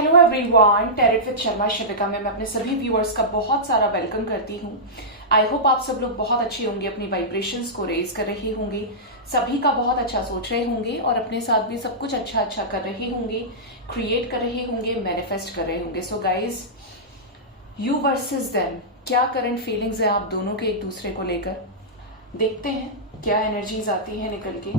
Hello everyone, tarot with Sharma Shivika में मैं अपने सभी व्यूअर्स का बहुत सारा वेलकम करती हूँ। आई होप आप सब लोग बहुत अच्छे होंगे, अपनी वाइब्रेशंस को रेज कर रहे होंगे, सभी का बहुत अच्छा सोच रहे होंगे और अपने साथ भी सब कुछ अच्छा अच्छा कर रहे होंगे, क्रिएट कर रहे होंगे, मैनिफेस्ट कर रहे होंगे। So guys, you versus them, क्या करंट फीलिंग्स है आप दोनों के एक दूसरे को लेकर, देखते हैं क्या एनर्जीज आती है निकल के।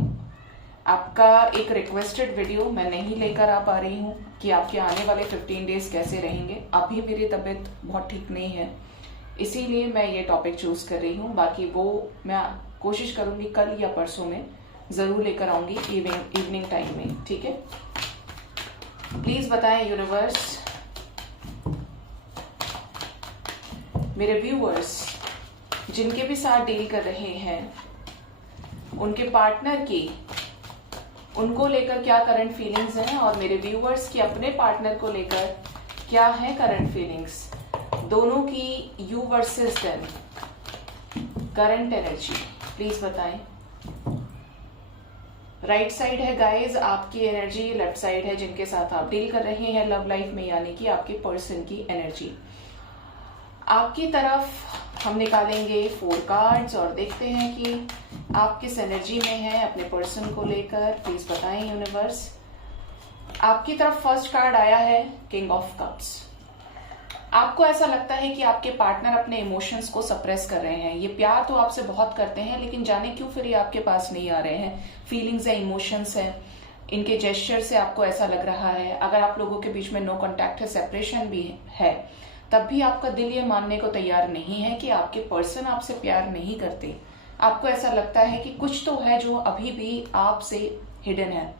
आपका एक रिक्वेस्टेड वीडियो मैं नहीं लेकर आ पा रही हूँ कि आपके आने वाले 15 डेज कैसे रहेंगे। अभी मेरी तबीयत बहुत ठीक नहीं है, इसीलिए मैं ये टॉपिक चूज कर रही हूँ। बाकी वो मैं कोशिश करूंगी कल या परसों में जरूर लेकर आऊंगी, इवनिंग टाइम में। ठीक है, प्लीज बताएं यूनिवर्स, मेरे व्यूअर्स जिनके भी साथ डील कर रहे हैं, उनके पार्टनर की, उनको लेकर क्या करंट फीलिंग्स हैं और मेरे व्यूअर्स की अपने पार्टनर को लेकर क्या है करंट फीलिंग्स, दोनों की you versus them current energy please बताएं। राइट साइड है गाइज आपकी एनर्जी, लेफ्ट साइड है जिनके साथ आप डील कर रहे हैं लव लाइफ में, यानी कि आपके पर्सन की एनर्जी। आपकी तरफ हम निकालेंगे 4 कार्ड्स और देखते हैं कि आप किस एनर्जी में हैं अपने पर्सन को लेकर। प्लीज बताएं यूनिवर्स। आपकी तरफ फर्स्ट कार्ड आया है किंग ऑफ कप्स। आपको ऐसा लगता है कि आपके पार्टनर अपने इमोशंस को सप्रेस कर रहे हैं। ये प्यार तो आपसे बहुत करते हैं, लेकिन जाने क्यों फिर ये आपके पास नहीं आ रहे हैं। फीलिंग्स है, इमोशंस है, इनके जेस्चर से आपको ऐसा लग रहा है। अगर आप लोगों के बीच में नो कॉन्टैक्ट है, सेपरेशन भी है, तब भी आपका दिल ये मानने को तैयार नहीं है कि आपके पर्सन आपसे प्यार नहीं करते। आपको ऐसा लगता है कि कुछ तो है जो अभी भी आपसे हिडन है,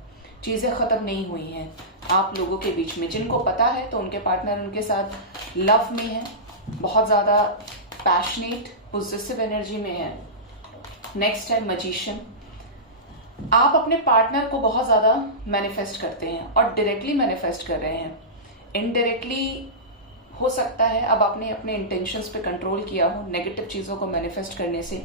चीजें खत्म नहीं हुई हैं आप लोगों के बीच में। जिनको पता है तो उनके पार्टनर उनके साथ लव में है, बहुत ज्यादा पैशनेट पोजेसिव एनर्जी में है। नेक्स्ट है मैजिशियन। आप अपने पार्टनर को बहुत ज्यादा मैनिफेस्ट करते हैं और डायरेक्टली मैनिफेस्ट कर रहे हैं। इनडायरेक्टली हो सकता है अब आपने अपने इंटेंशंस पे कंट्रोल किया हो नेगेटिव चीजों को मैनिफेस्ट करने से,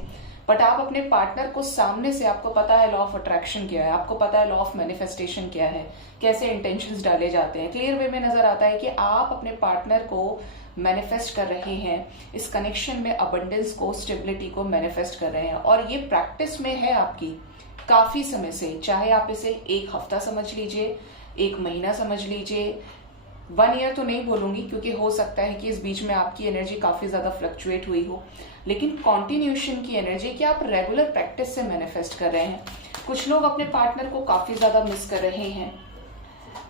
बट आप अपने पार्टनर को सामने से, आपको पता है लॉ ऑफ अट्रैक्शन क्या है, आपको पता है लॉ ऑफ मैनिफेस्टेशन क्या है, कैसे इंटेंशंस डाले जाते हैं। क्लियर वे में नजर आता है कि आप अपने पार्टनर को मैनिफेस्ट कर रहे हैं, इस कनेक्शन में अबंडेंस को, स्टेबिलिटी को मैनिफेस्ट कर रहे हैं। और ये प्रैक्टिस में है आपकी काफी समय से, चाहे आप इसे 1 हफ्ता समझ लीजिए, 1 महीना समझ लीजिए, 1 ईयर तो नहीं बोलूंगी क्योंकि हो सकता है कि इस बीच में आपकी एनर्जी काफी ज्यादा फ्लक्चुएट हुई हो, लेकिन कॉन्टिन्यूएशन की एनर्जी कि आप रेगुलर प्रैक्टिस से मैनिफेस्ट कर रहे हैं। कुछ लोग अपने पार्टनर को काफी ज्यादा मिस कर रहे हैं।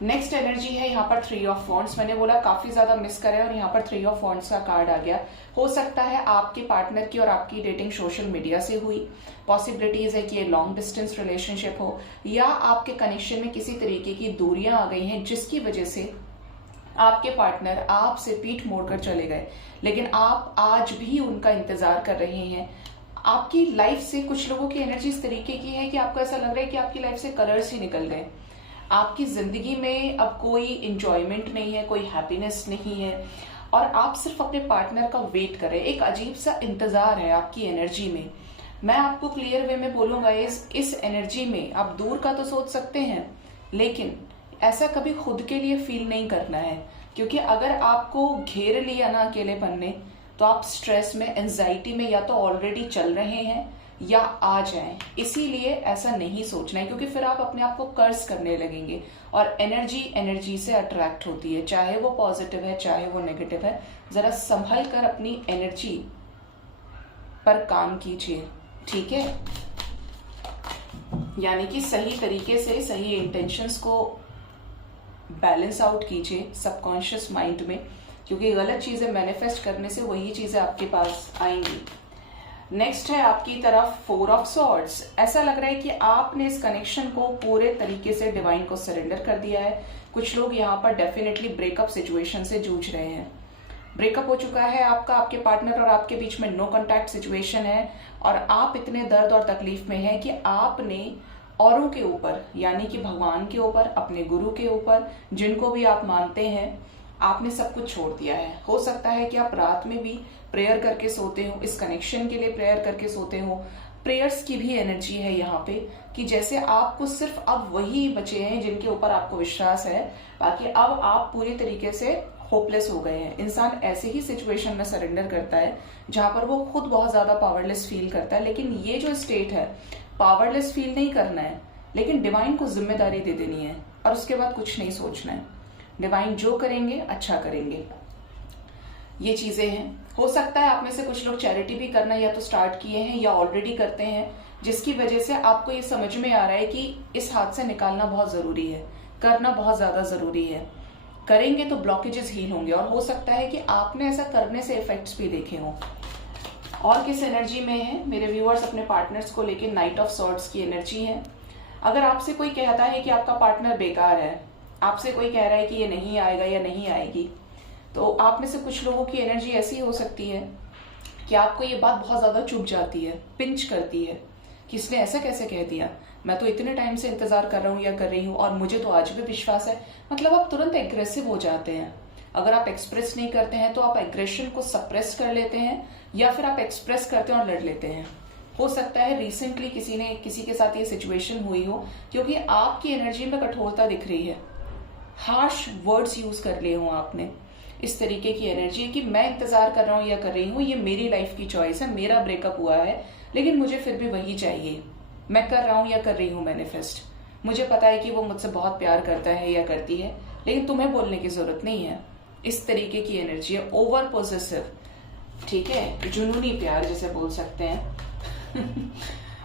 नेक्स्ट एनर्जी है यहाँ पर 3 ऑफ वॉन्ड्स। मैंने बोला काफी ज्यादा मिस करे और यहाँ पर 3 ऑफ वॉन्ड्स का कार्ड आ गया। हो सकता है आपके पार्टनर की और आपकी डेटिंग सोशल मीडिया से हुई, पॉसिबिलिटीज है कि ये लॉन्ग डिस्टेंस रिलेशनशिप हो, या आपके कनेक्शन में किसी तरीके की दूरियां आ गई हैं जिसकी वजह से आपके पार्टनर आपसे पीठ मोड़कर चले गए, लेकिन आप आज भी उनका इंतजार कर रहे हैं। आपकी लाइफ से कुछ लोगों की एनर्जी इस तरीके की है कि आपको ऐसा लग रहा है कि आपकी लाइफ से कलर्स ही निकल गए। आपकी जिंदगी में अब कोई इंजॉयमेंट नहीं है, कोई हैप्पीनेस नहीं है और आप सिर्फ अपने पार्टनर का वेट कर रहे हैं। एक अजीब सा इंतजार है आपकी एनर्जी में। मैं आपको क्लियर वे में बोलूंगा, इस एनर्जी में आप दूर का तो सोच सकते हैं, लेकिन ऐसा कभी खुद के लिए फील नहीं करना है, क्योंकि अगर आपको घेर लिया ना अकेलेपन ने, तो आप स्ट्रेस में, एंजाइटी में या तो ऑलरेडी चल रहे हैं या आ जाएं। इसीलिए ऐसा नहीं सोचना है, क्योंकि फिर आप अपने आप को कर्स करने लगेंगे और एनर्जी से अट्रैक्ट होती है, चाहे वो पॉजिटिव है चाहे वो नेगेटिव है। जरा संभल कर अपनी एनर्जी पर काम कीजिए, ठीक है? यानी कि सही तरीके से सही इंटेंशंस को बैलेंस आउट कीजिए सबकॉन्शियस माइंड में, क्योंकि गलत चीजें मैनिफेस्ट करने से वही चीजें आपके पास आएंगी। नेक्स्ट है आपकी तरफ 4 ऑफ सॉर्ड्स। ऐसा लग रहा है कि आपने इस कनेक्शन को पूरे तरीके से डिवाइन को सरेंडर कर दिया है। कुछ लोग यहाँ पर डेफिनेटली ब्रेकअप सिचुएशन से जूझ रहे हैं। ब्रेकअप हो चुका है आपका, आपके पार्टनर और आपके बीच में नो कॉन्टैक्ट सिचुएशन है और आप इतने दर्द और तकलीफ में हैं कि आपने औरों के ऊपर, यानी कि भगवान के ऊपर, अपने गुरु के ऊपर, जिनको भी आप मानते हैं, आपने सब कुछ छोड़ दिया है। हो सकता है कि आप रात में भी प्रेयर करके सोते हो, इस कनेक्शन के लिए प्रेयर करके सोते हो, प्रेयर्स की भी एनर्जी है यहाँ पे, कि जैसे आपको सिर्फ अब वही बचे हैं जिनके ऊपर आपको विश्वास है, बाकी अब आप पूरी तरीके से होपलेस हो गए हैं। इंसान ऐसे ही सिचुएशन में सरेंडर करता है जहां पर वो खुद बहुत ज्यादा पावरलेस फील करता है, लेकिन ये जो स्टेट है, पावरलेस फील नहीं करना है, लेकिन डिवाइन को जिम्मेदारी दे देनी है और उसके बाद कुछ नहीं सोचना है। डिवाइन जो करेंगे अच्छा करेंगे, ये चीजें हैं। हो सकता है आप में से कुछ लोग चैरिटी भी करना या तो स्टार्ट किए हैं या ऑलरेडी करते हैं, जिसकी वजह से आपको ये समझ में आ रहा है कि इस हाथ से निकालना बहुत जरूरी है, करना बहुत ज्यादा जरूरी है। करेंगे तो ब्लॉकेजेस हील होंगे, और हो सकता है कि आपने ऐसा करने से इफेक्ट्स भी देखे हों। और किस एनर्जी में है मेरे व्यूअर्स? अपने पार्टनर्स को लेके नाइट ऑफ सॉर्ड्स की एनर्जी है। अगर आपसे कोई कहता है कि आपका पार्टनर बेकार है, आपसे कोई कह रहा है कि ये नहीं आएगा या नहीं आएगी, तो आप में से कुछ लोगों की एनर्जी ऐसी हो सकती है कि आपको ये बात बहुत ज्यादा चुभ जाती है, पिंच करती है कि इसने ऐसा कैसे कह दिया, मैं तो इतने टाइम से इंतजार कर रहा हूँ या कर रही हूँ और मुझे तो आज भी विश्वास है। मतलब आप तुरंत एग्रेसिव हो जाते हैं। अगर आप एक्सप्रेस नहीं करते हैं तो आप एग्रेशन को सप्रेस कर लेते हैं, या फिर आप एक्सप्रेस करते हैं और लड़ लेते हैं। हो सकता है रिसेंटली किसी के साथ ये सिचुएशन हुई हो, क्योंकि आपकी एनर्जी में कठोरता दिख रही है, हार्श वर्ड्स यूज कर लिए हो आपने। इस तरीके की एनर्जी है कि मैं इंतजार कर रहा हूँ या कर रही हूँ, ये मेरी लाइफ की चॉइस है, मेरा ब्रेकअप हुआ है लेकिन मुझे फिर भी वही चाहिए, मैं कर रहा हूँ या कर रही हूँ मैनिफेस्ट। मुझे पता है कि वो मुझसे बहुत प्यार करता है या करती है, लेकिन तुम्हें बोलने की जरूरत नहीं है। इस तरीके की एनर्जी है, ओवर पोजेसिव, ठीक है, जुनूनी प्यार जिसे बोल सकते हैं।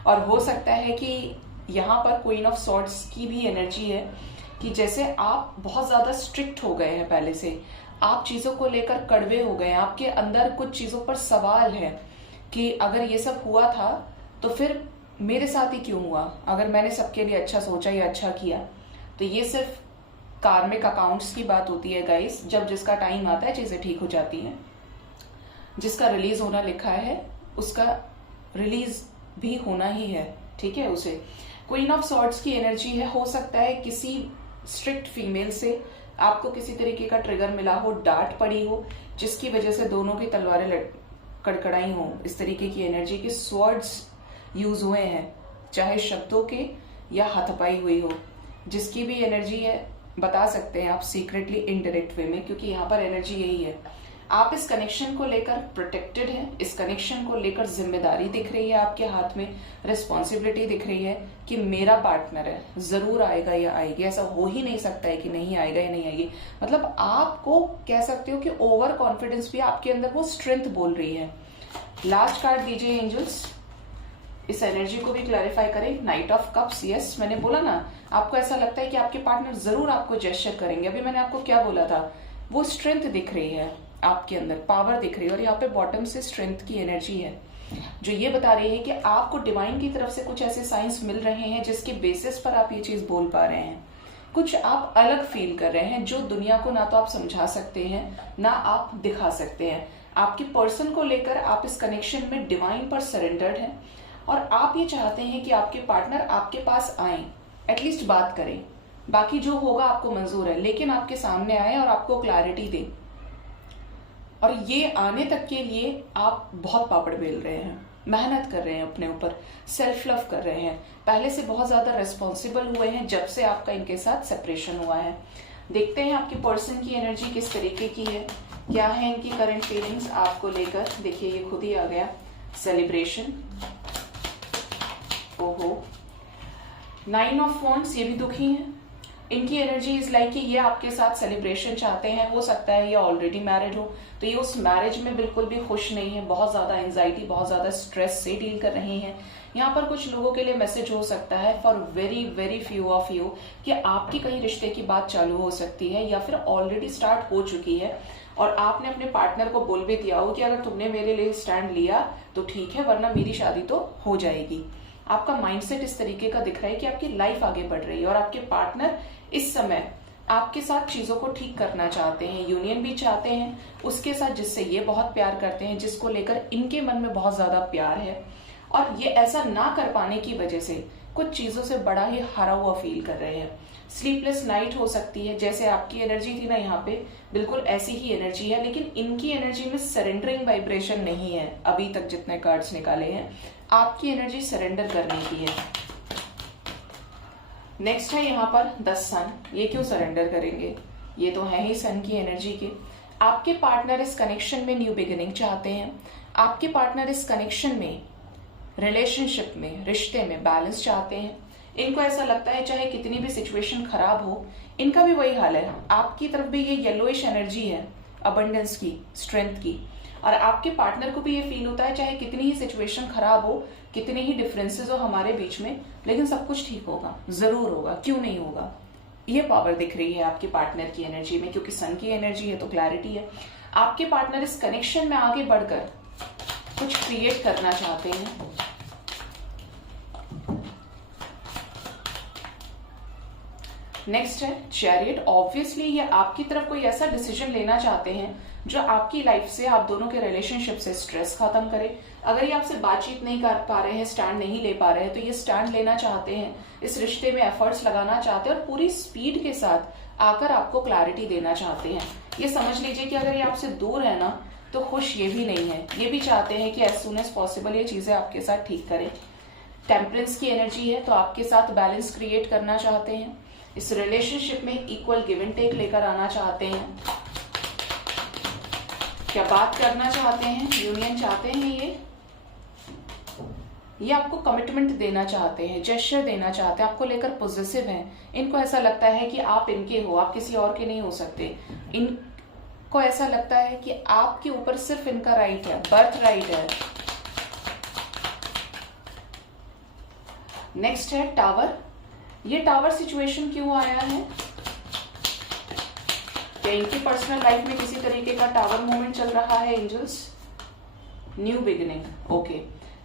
और हो सकता है कि यहाँ पर क्वीन ऑफ सॉर्ड्स की भी एनर्जी है, कि जैसे आप बहुत ज्यादा स्ट्रिक्ट हो गए हैं पहले से, आप चीजों को लेकर कड़वे हो गए हैं, आपके अंदर कुछ चीजों पर सवाल है कि अगर ये सब हुआ था तो फिर मेरे साथ ही क्यों हुआ, अगर मैंने सबके लिए अच्छा सोचा या अच्छा किया। तो ये सिर्फ कार्मिक अकाउंट्स की बात होती है गाइस। जब जिसका टाइम आता है चीजें ठीक हो जाती हैं। जिसका रिलीज होना लिखा है उसका रिलीज भी होना ही है, ठीक है। उसे क्वीन ऑफ सॉर्ड्स की एनर्जी है। हो सकता है किसी स्ट्रिक्ट फीमेल से आपको किसी तरीके का ट्रिगर मिला हो, डांट पड़ी हो, जिसकी वजह से दोनों की तलवारें कड़कड़ाई हो। इस तरीके की एनर्जी के स्वर्ड्स यूज हुए हैं, चाहे शब्दों के या हाथापाई हुई हो। जिसकी भी एनर्जी है बता सकते हैं आप सीक्रेटली इनडायरेक्ट वे में, क्योंकि यहाँ पर एनर्जी यही है। आप इस कनेक्शन को लेकर प्रोटेक्टेड हैं, इस कनेक्शन को लेकर जिम्मेदारी दिख रही है आपके हाथ में, रिस्पॉन्सिबिलिटी दिख रही है कि मेरा पार्टनर है, जरूर आएगा या आएगी, ऐसा हो ही नहीं सकता है कि नहीं आएगा या नहीं आएगी। मतलब आपको कह सकते हो कि ओवर कॉन्फिडेंस भी आपके अंदर वो स्ट्रेंथ बोल रही है। लास्ट कार्ड दीजिए एंजल्स, इस एनर्जी को भी क्लैरिफाई करें। नाइट ऑफ कप्स, यस मैंने बोला ना, आपको ऐसा लगता है कि आपके पार्टनर जरूर आपको जेस्चर करेंगे। अभी मैंने आपको क्या बोला था, वो स्ट्रेंथ दिख रही है आपके अंदर, पावर दिख रही है। और यहाँ पे बॉटम से स्ट्रेंथ की एनर्जी है, जो ये बता रही है कि आपको डिवाइन की तरफ से कुछ ऐसे साइंस मिल रहे हैं जिसके बेसिस पर आप ये चीज बोल पा रहे हैं। कुछ आप अलग फील कर रहे हैं जो दुनिया को ना तो आप समझा सकते हैं ना आप दिखा सकते हैं। आपके पर्सन को लेकर आप इस कनेक्शन में डिवाइन पर सरेंडर्ड हैं, और आप ये चाहते हैं कि आपके पार्टनर आपके पास आए, एटलीस्ट बात करें। बाकी जो होगा आपको मंजूर है, लेकिन आपके सामने आए और आपको क्लैरिटी दें। और ये आने तक के लिए आप बहुत पापड़ बेल रहे हैं, मेहनत कर रहे हैं अपने ऊपर, सेल्फ लव कर रहे हैं, पहले से बहुत ज्यादा रिस्पॉन्सिबल हुए हैं जब से आपका इनके साथ सेपरेशन हुआ है। देखते हैं आपके पर्सन की एनर्जी किस तरीके की है, क्या है इनकी करंट फीलिंग्स आपको लेकर। देखिए ये खुद ही आ गया, सेलिब्रेशन, ओहो, 9 ऑफ वॉन्ड्स, ये भी दुखी हैं। इनकी एनर्जी इज लाइक कि ये आपके साथ सेलिब्रेशन चाहते हैं। हो सकता है ये ऑलरेडी मैरिड हो, तो ये उस मैरिज में बिल्कुल भी खुश नहीं है, बहुत ज्यादा एंजाइटी, बहुत ज्यादा स्ट्रेस से डील कर रहे हैं। यहाँ पर कुछ लोगों के लिए मैसेज हो सकता है for very very few of you कि आपकी कहीं रिश्ते की बात चालू हो सकती है या फिर ऑलरेडी स्टार्ट हो चुकी है, और आपने अपने पार्टनर को बोल भी दिया हो कि अगर तुमने मेरे लिए स्टैंड लिया तो ठीक है, वरना मेरी शादी तो हो जाएगी। आपका माइंडसेट इस तरीके का दिख रहा है कि आपकी लाइफ आगे बढ़ रही है, और आपके पार्टनर इस समय आपके साथ चीजों को ठीक करना चाहते हैं, यूनियन भी चाहते हैं उसके साथ जिससे ये बहुत प्यार करते हैं, जिसको लेकर इनके मन में बहुत ज्यादा प्यार है। और ये ऐसा ना कर पाने की वजह से कुछ चीजों से बड़ा ही हारा हुआ फील कर रहे हैं। स्लीपलेस नाइट हो सकती है। जैसे आपकी एनर्जी थी ना यहाँ पे, बिल्कुल ऐसी ही एनर्जी है, लेकिन इनकी एनर्जी में सरेंडरिंग वाइब्रेशन नहीं है। अभी तक जितने कार्ड्स निकाले हैं, आपकी एनर्जी सरेंडर करने की है। नेक्स्ट है यहाँ पर 10 सन। ये क्यों सरेंडर करेंगे, ये तो है ही सन की एनर्जी के। आपके पार्टनर इस कनेक्शन में न्यू बिगिनिंग चाहते हैं। आपके पार्टनर इस कनेक्शन में, रिलेशनशिप में, रिश्ते में बैलेंस चाहते हैं। इनको ऐसा लगता है चाहे कितनी भी सिचुएशन खराब हो, इनका भी वही हाल है। आपकी तरफ भी ये येलोइश एनर्जी है, अबंडेंस की, स्ट्रेंथ की, और आपके पार्टनर को भी ये फील होता है चाहे कितनी ही सिचुएशन खराब हो, कितने ही डिफरेंसेस हो हमारे बीच में, लेकिन सब कुछ ठीक होगा, जरूर होगा, क्यों नहीं होगा। ये पावर दिख रही है आपके पार्टनर की एनर्जी में, क्योंकि सन की एनर्जी है तो क्लैरिटी है। आपके पार्टनर इस कनेक्शन में आगे बढ़कर कुछ क्रिएट करना चाहते हैं। नेक्स्ट है चैरियट। ऑब्वियसली ये आपकी तरफ कोई ऐसा डिसीजन लेना चाहते हैं जो आपकी लाइफ से, आप दोनों के रिलेशनशिप से स्ट्रेस खत्म करे। अगर ये आपसे बातचीत नहीं कर पा रहे हैं, स्टैंड नहीं ले पा रहे हैं, तो ये स्टैंड लेना चाहते हैं, इस रिश्ते में एफर्ट्स लगाना चाहते हैं और पूरी स्पीड के साथ आकर आपको क्लैरिटी देना चाहते हैं। ये समझ लीजिए कि अगर ये आपसे दूर है ना, तो खुश ये भी नहीं है, ये भी चाहते हैं कि एज सुन एज पॉसिबल ये चीजें आपके साथ ठीक करें। टेम्परेंस की एनर्जी है, तो आपके साथ बैलेंस क्रिएट करना चाहते हैं। इस रिलेशनशिप में इक्वल गिव एंड टेक लेकर आना चाहते हैं। क्या बात करना चाहते हैं, यूनियन चाहते हैं ये आपको कमिटमेंट देना चाहते हैं, जेस्चर देना चाहते हैं, आपको लेकर पॉजिटिव हैं। इनको ऐसा लगता है कि आप इनके हो, आप किसी और के नहीं हो सकते। इनको ऐसा लगता है कि आपके ऊपर सिर्फ इनका राइट है, बर्थ राइट है। नेक्स्ट है टावर। ये टावर सिचुएशन क्यों आया है, क्या इनकी पर्सनल लाइफ में किसी तरीके का टावर मूवमेंट चल रहा है एंजल्स? New beginning, okay.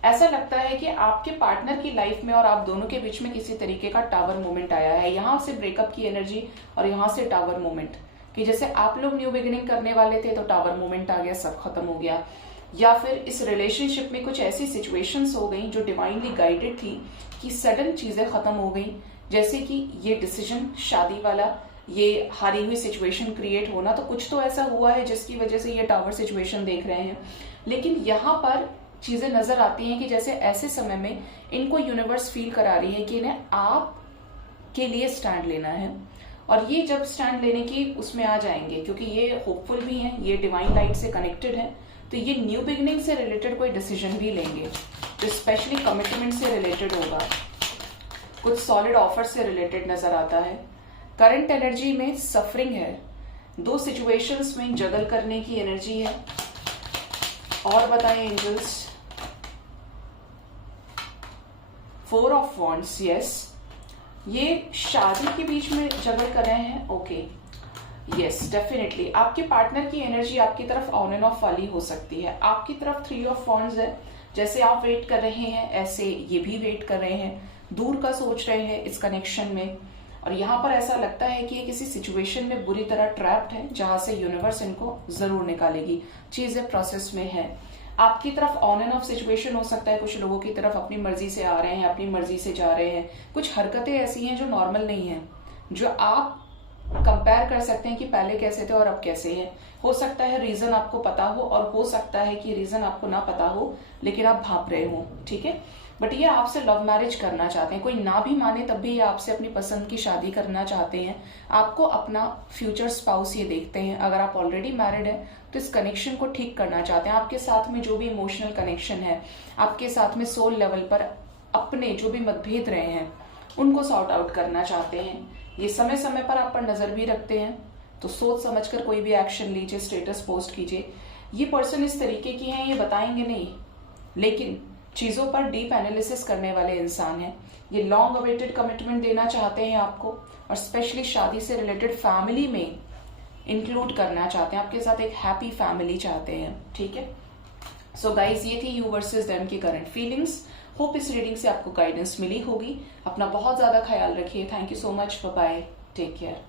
ऐसा लगता है कि आपके पार्टनर की लाइफ में और आप दोनों के बीच में किसी तरीके का टावर मूवमेंट आया है। यहां से ब्रेकअप की एनर्जी और यहां से टावर मूवमेंट, कि जैसे आप लोग न्यू बिगिनिंग करने वाले थे तो टावर मूवमेंट आ गया, सब खत्म हो गया। या फिर इस रिलेशनशिप में कुछ ऐसी सिचुएशंस हो गई जो डिवाइनली गाइडेड थी कि सडन चीजें खत्म हो गई, जैसे कि ये डिसीजन शादी वाला, ये हारी हुई सिचुएशन क्रिएट होना, तो कुछ तो ऐसा हुआ है जिसकी वजह से ये टावर सिचुएशन देख रहे हैं। लेकिन यहाँ पर चीजें नजर आती हैं कि जैसे ऐसे समय में इनको यूनिवर्स फील करा रही है कि इन्हें आप के लिए स्टैंड लेना है, और ये जब स्टैंड लेने की उसमें आ जाएंगे, क्योंकि ये होपफुल भी हैं, ये डिवाइन लाइट से कनेक्टेड है, तो ये न्यू बिगिनिंग से रिलेटेड कोई डिसीजन भी लेंगे तो स्पेशली कमिटमेंट से रिलेटेड होगा, कुछ सॉलिड ऑफर से रिलेटेड नजर आता है। करंट एनर्जी में सफरिंग है, दो सिचुएशंस में जगल करने की एनर्जी है। और बताएं एंजल्स। 4 ऑफ वॉन्ड्स, यस, ये शादी के बीच में जगल कर रहे हैं, ओके, यस डेफिनेटली। आपके पार्टनर की एनर्जी आपकी तरफ ऑन एंड ऑफ वाली हो सकती है। आपकी तरफ 3 ऑफ वॉन्ड्स है, जैसे आप वेट कर रहे हैं ऐसे ये भी वेट कर रहे हैं, दूर का सोच रहे हैं इस कनेक्शन में, और यहाँ पर ऐसा लगता है कि ये किसी सिचुएशन में बुरी तरह ट्रैप्ड है, जहां से यूनिवर्स इनको जरूर निकालेगी। चीजें प्रोसेस में है। आपकी तरफ ऑन एंड ऑफ सिचुएशन हो सकता है, कुछ लोगों की तरफ अपनी मर्जी से आ रहे हैं, अपनी मर्जी से जा रहे हैं। कुछ हरकतें ऐसी हैं जो नॉर्मल नहीं है, जो आप कंपेयर कर सकते हैं कि पहले कैसे थे और अब कैसे हैं। हो सकता है रीजन आपको पता हो, और हो सकता है कि रीजन आपको ना पता हो, लेकिन आप भाप रहे हो, ठीक है। बट ये आपसे लव मैरिज करना चाहते हैं, कोई ना भी माने तब भी ये आपसे अपनी पसंद की शादी करना चाहते हैं। आपको अपना फ्यूचर स्पाउस ये देखते हैं। अगर आप ऑलरेडी मैरिड है तो इस कनेक्शन को ठीक करना चाहते हैं। आपके साथ में जो भी इमोशनल कनेक्शन है, आपके साथ में सोल लेवल पर अपने जो भी मतभेद रहे हैं, उनको सॉर्ट आउट करना चाहते हैं। ये समय समय पर आप पर नजर भी रखते हैं, तो सोच समझकर कोई भी एक्शन लीजिए, स्टेटस पोस्ट कीजिए। ये पर्सन इस तरीके की हैं, ये बताएंगे नहीं, लेकिन चीजों पर डीप एनालिसिस करने वाले इंसान हैं। ये लॉन्ग अवेटेड कमिटमेंट देना चाहते हैं आपको, और स्पेशली शादी से रिलेटेड फैमिली में इंक्लूड करना चाहते हैं, आपके साथ एक हैप्पी फैमिली चाहते हैं, ठीक है। सो गाइज, ये थी यू वर्सेस देम की करंट फीलिंग्स। होप इस रीडिंग से आपको गाइडेंस मिली होगी। अपना बहुत ज्यादा ख्याल रखिए। Thank you so much, bye bye, take care.